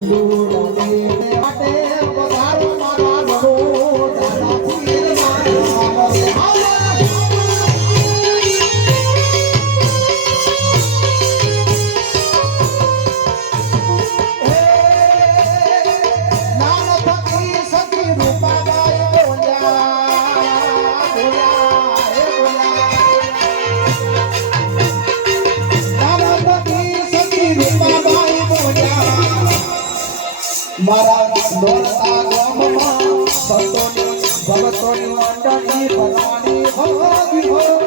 不 મારા દોસ્તા ગામમાં ભક્તોની ભગતોની મંડળી ભગવાની ભગવાન